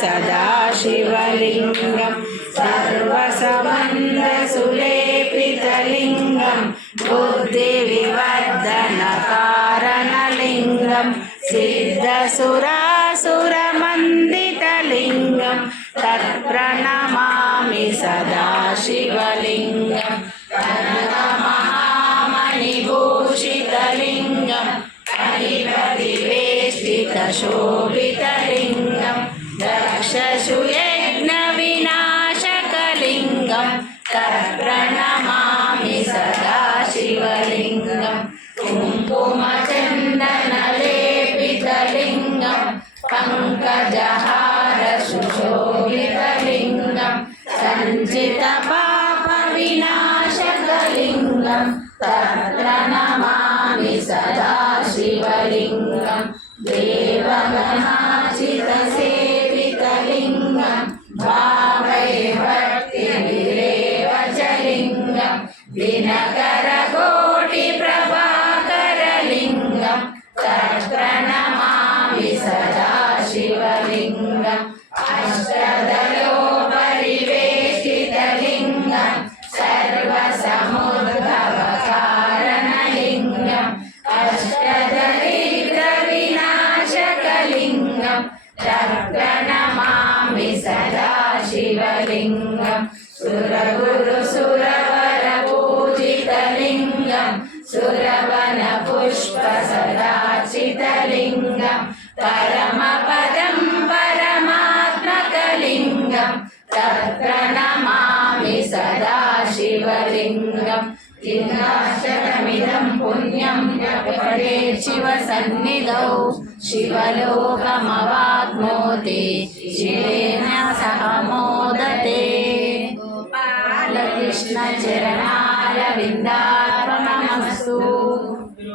सदाशिवलिङ्गं सर्वसम्बन्धसुलेपितलिङ्गं बुद्धिविवर्धनकारणलिङ्गं सिद्धसुरासुरमन्दितलिङ्गं तत्प्रणमामि सदाशिवलिङ्गं कनकमहामणिभूषितलिङ्गं कलिपरिवेष्टितशोभितलिङ्गं दक्षसुयज्ञविनाशकलिङ्गं तत्प्रणमामि सदाशिवलिङ्गं कुङ्कुमचन्दनलेपितलिङ्गं पङ्कजहारसुशोभितलिङ्गं सञ्चितपापविनाशकलिङ्गं तत्प्रणमामि सदाशिवलिङ्गं देवगणार्चितसेवितलिङ्गं भावैर्भक्तिभिरेवचलिङ्गं दिनकरकोटिप्रभाकरलिङ्गं तत्प्रणमामि सदाशिवलिङ्गं अष्टदलोपरिवेष्टितलिङ्गं सर्वसमुद्भवकारणलिङ्गं अष्टदरिद्रविनाशकलिङ्गं तत्प्रणमामि सदाशिवलिङ्गं सुरगुरुसुरवरपूजितलिङ्गं सुरवनपुष्पसदार्चितलिङ्गं परमपदं परमात्मकलिङ्गं तत्प्रणमामि सदाशिवलिङ्गं दिनाशनमिदं पुण्यं पठेत् शिवसन्निधौ शिवलोकमवाप्नोति शिवेन सह मोदते गोपालकृष्णचरणारविन्दार्पणमस्तु।